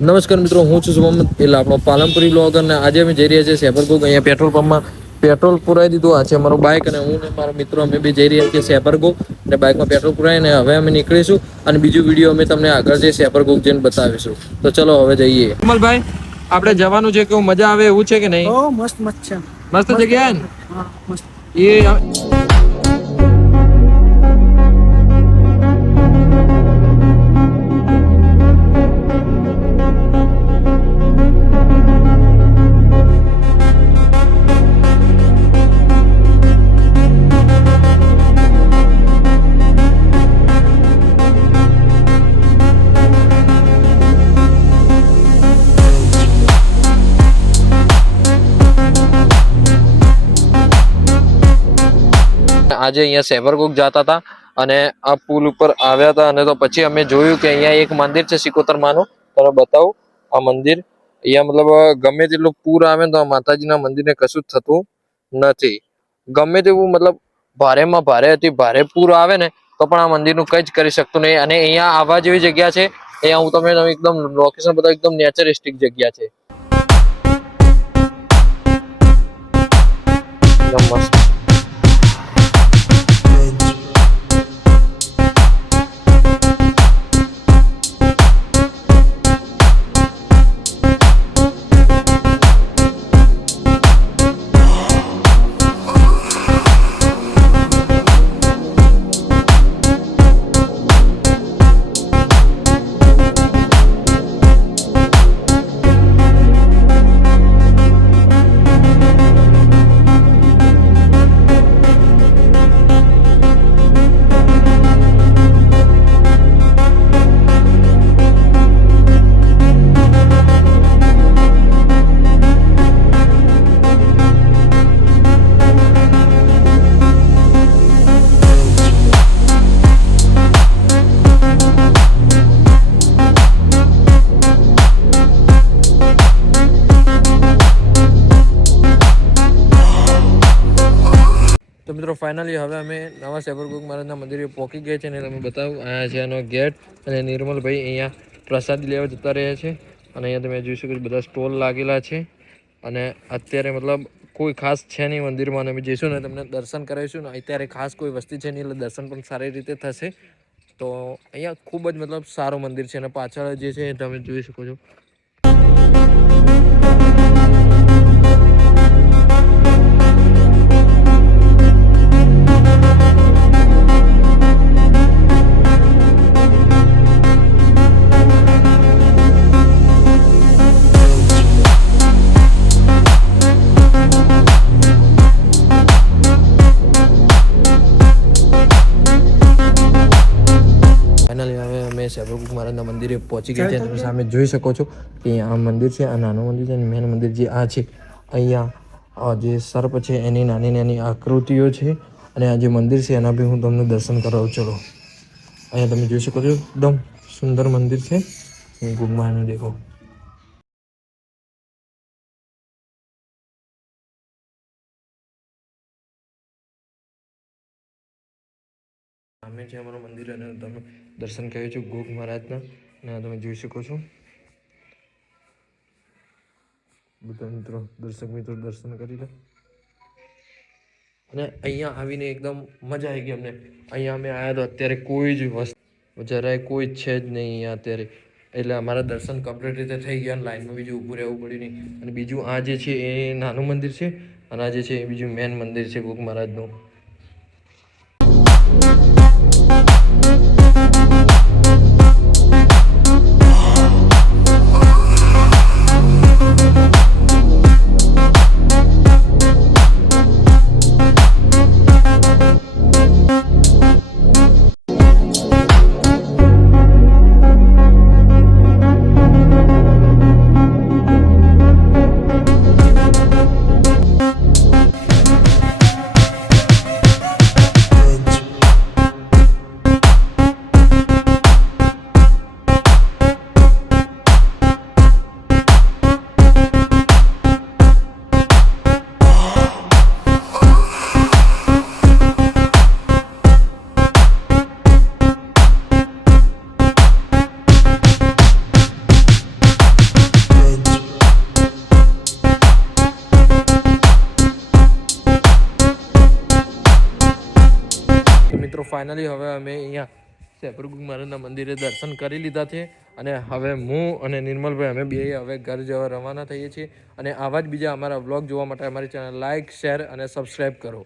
નમસ્કાર મિત્રો હું છું શુભમ. એટલે આપણો પાલનપુરી બ્લોગ અને આજે અમે જઈ રહ્યા છીએ સેપરગોગ અહીંયા પેટ્રોલ પંપમાં પેટ્રોલ પુરાઈ દીધું. આ છે મારો બાઇક અને હું ને મારા મિત્રો અમે બી જઈ રહ્યા છીએ સેપરગોગ અને બાઇકમાં પેટ્રોલ પુરાઈને હવે અમે નીકળીશું. અને બીજું વીડિયો અમે તમને આગળ જઈ સેપરગોગ જઈને બતાવીશું. તો ચલો હવે જઈએ. કમલભાઈ આપણે જવાનું છે કેવું મજા આવે એવું છે કે નહીં? મસ્ત મસ્ત છે. મસ્ત જગ્યા ને? એ આજે અહીંયા સેવરગોગ જતા હતા અને આ પુલ ઉપર આવ્યા હતા અને તો પછી અમે જોયું કે અહીંયા એક મંદિર છે સિકોતરમાનું. તમે બતાવું, આ મંદિર. અહીંયા મતલબ ગમે તેટલું પૂર આવે ને તો માતાજીના મંદિરને કશું જ થતું નથી. ગમે તેવું મતલબ, ભારેમાં ભારે હતી ભારે પૂર આવે ને, તો પણ આ મંદિરનું કંઈ જ કરી શકતું નહીં. અને અહીંયા આવા જેવી જગ્યા છે અહીંયા હું તમને એકદમ લોકેશન બતાવું, એકદમ નેચરિસ્ટિક જગ્યા છે. મિત્રો ફાઇનલી હવે અમે નવા સેબરગુગ મહારાજના મંદિરે પહોંચી ગયા છે અને તમે બતાવું, અહીંયા છે એનો ગેટ અને નિર્મલભાઈ અહીંયા પ્રસાદી લેવા જતા રહ્યા છે. અને અહીંયા તમે જોઈ શકો છો બધા સ્ટોલ લાગેલા છે. અને અત્યારે મતલબ કોઈ ખાસ છે નહીં મંદિરમાં અને અમે જઈશું ને તમને દર્શન કરાવીશું ને અત્યારે ખાસ કોઈ વસ્તી છે નહીં એટલે દર્શન પણ સારી રીતે થશે. તો અહીંયા ખૂબ જ મતલબ સારું મંદિર છે અને પાછળ જે છે તમે જોઈ શકો છો. સેવકુક મહારાજના મંદિરે પહોંચી ગયા છે તમે સામે જોઈ શકો છો કે આ મંદિર છે આ નાનું મંદિર છે અને મેન મંદિર જે આ છે અહીંયા આ જે સર્પ છે એની નાની નાની આકૃતિઓ છે અને આ જે મંદિર છે એના બી હું તમને દર્શન કરાવું. ચલો. અહીંયા તમે જોઈ શકો છો એકદમ સુંદર મંદિર છે. ગુમાનું દેખો. સામે છે અમારું મંદિર અને તમે દર્શન કર્યું છે ગોગ મહારાજના. અને તમે જોઈ શકો છો. બધા મિત્રો, દર્શક મિત્રો દર્શન કરી લે. અને અહીંયા આવીને એકદમ મજા આવી ગઈ અમને. અહીંયા અમે આવ્યા તો અત્યારે કોઈ જ વસ્તુ જરાય કોઈ છે જ નહીં અહીંયા અત્યારે. એટલે અમારા દર્શન કમ્પ્લીટ રીતે થઈ ગયા લાઈનમાં બીજું ઊભું રહેવું પડ્યું નહીં. અને બીજું આ જે છે એ નાનું મંદિર છે અને આ જે છે એ બીજું મેન મંદિર છે ગોગ મહારાજનું. Thank you. મિત્રો ફાઇનલી હવે અમે અહીંયા સેપરગુગ મહારાજના મંદિરે દર્શન કરી લીધા છે અને હવે હું અને નિર્મલભાઈ અમે બે હવે ઘર જવા રવાના થઈએ છીએ. અને આવા જ બીજા અમારા વ્લોગ જોવા માટે અમારી ચેનલ લાઇક શેર અને સબસ્ક્રાઈબ કરો.